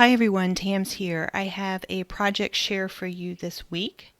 Hi everyone, Tam's here. I have a project share for you this week.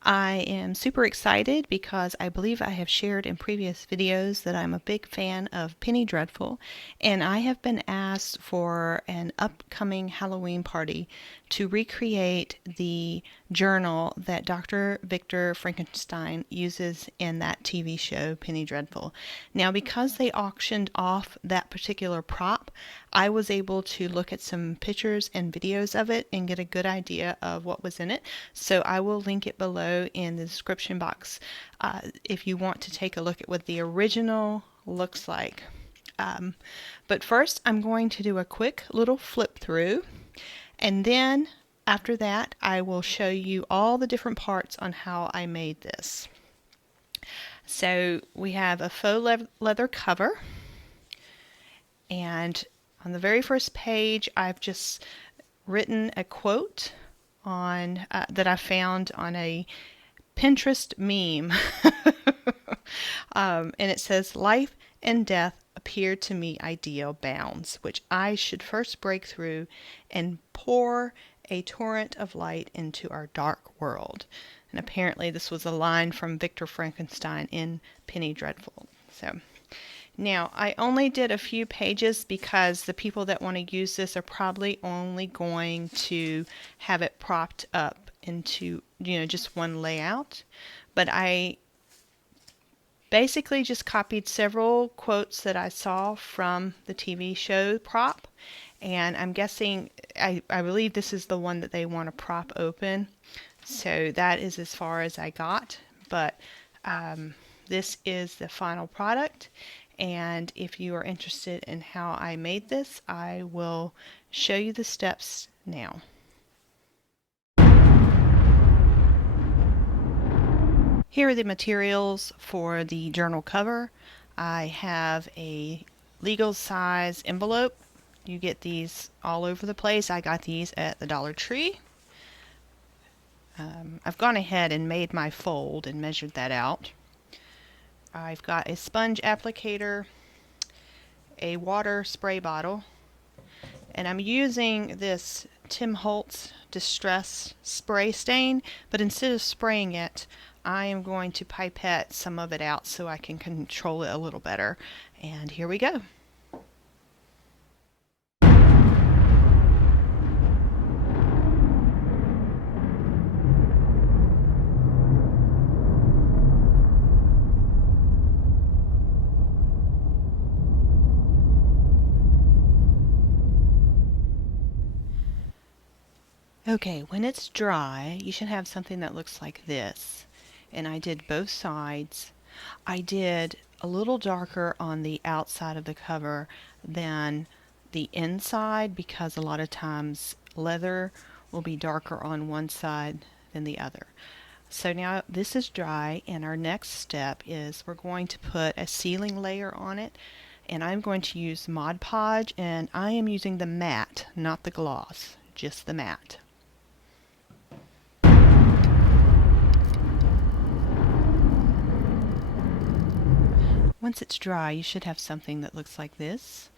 I am super excited because I believe I have shared in previous videos that I'm a big fan of Penny Dreadful, and I have been asked for an upcoming Halloween party to recreate the journal that Dr. Victor Frankenstein uses in that TV show, Penny Dreadful. Now, because they auctioned off that particular prop, I was able to look at some pictures and videos of it and get a good idea of what was in it. So I will link it below in the description box if you want to take a look at what the original looks like. But first, I'm going to do a quick little flip through, and then after that, I will show you all the different parts on how I made this. So we have a faux leather cover, and on the very first page, I've just written a quote on that I found on a Pinterest meme. And it says, "Life and death appear to me ideal bounds, which I should first break through and pour a torrent of light into our dark world." And apparently this was a line from Victor Frankenstein in Penny Dreadful. So now, I only did a few pages because the people that want to use this are probably only going to have it propped up into, just one layout. But I basically just copied several quotes that I saw from the TV show prop. And I'm guessing, I believe this is the one that they want to prop open. So that is as far as I got. But this is the final product. And if you are interested in how I made this, I will show you the steps now. Here are the materials for the journal cover. I have a legal size envelope. You get these all over the place. I got these at the Dollar Tree. I've gone ahead and made my fold and measured that out. I've got a sponge applicator, a water spray bottle, and I'm using this Tim Holtz Distress Spray Stain, but instead of spraying it, I am going to pipette some of it out so I can control it a little better. And here we go. Okay, when it's dry, you should have something that looks like this. And I did both sides. I did a little darker on the outside of the cover than the inside because a lot of times leather will be darker on one side than the other. So now this is dry, and our next step is we're going to put a sealing layer on it, and I'm going to use Mod Podge, and I am using the matte, not the gloss, just the matte. Once it's dry, you should have something that looks like this.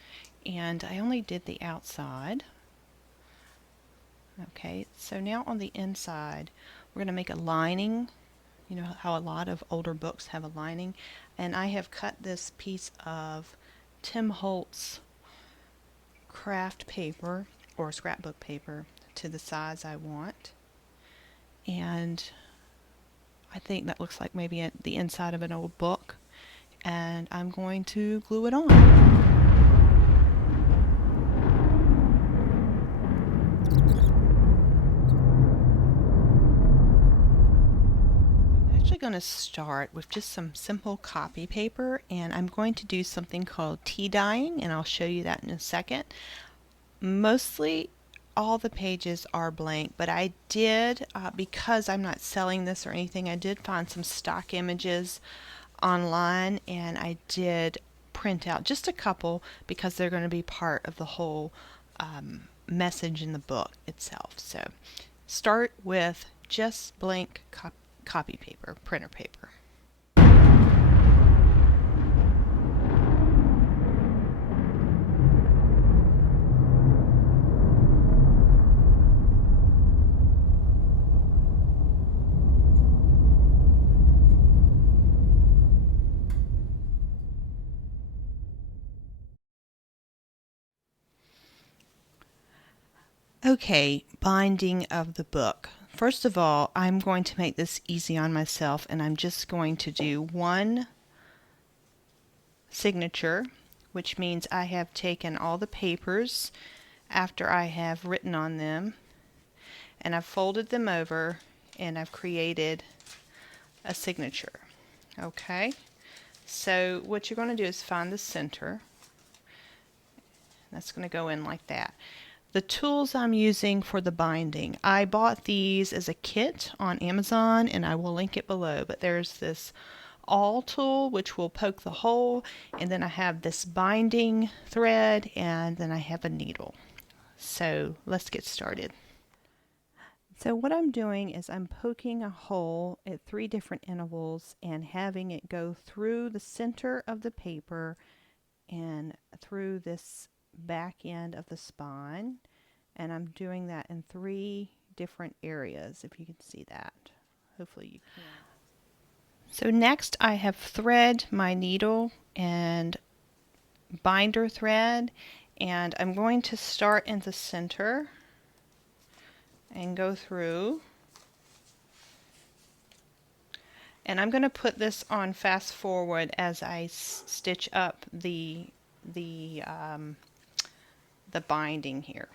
And I only did the outside. Okay, so now on the inside, we're going to make a lining. You know how a lot of older books have a lining. And I have cut this piece of Tim Holtz craft paper or scrapbook paper to the size I want. And I think that looks like maybe the inside of an old book. And I'm going to glue it on. I'm actually going to start with just some simple copy paper, and I'm going to do something called tea dyeing, and I'll show you that in a second. Mostly all the pages are blank, but I did, because I'm not selling this or anything, I did find some stock images online, and I did print out just a couple because they're going to be part of the whole message in the book itself. So start with just blank copy paper, printer paper. Okay, binding of the book. First of all, I'm going to make this easy on myself, and I'm just going to do one signature, which means I have taken all the papers after I have written on them, and I've folded them over, and I've created a signature. Okay, so what you're going to do is find the center. That's going to go in like that. The tools I'm using for the binding, I bought these as a kit on Amazon, and I will link it below, but there's this awl tool which will poke the hole, and then I have this binding thread, and then I have a needle. So let's get started. So what I'm doing is I'm poking a hole at 3 different intervals and having it go through the center of the paper and through this back end of the spine, and I'm doing that in 3 different areas, if you can see that. Hopefully you can. So next I have thread my needle and binder thread, and I'm going to start in the center and go through, and I'm going to put this on fast forward as I stitch up the binding here.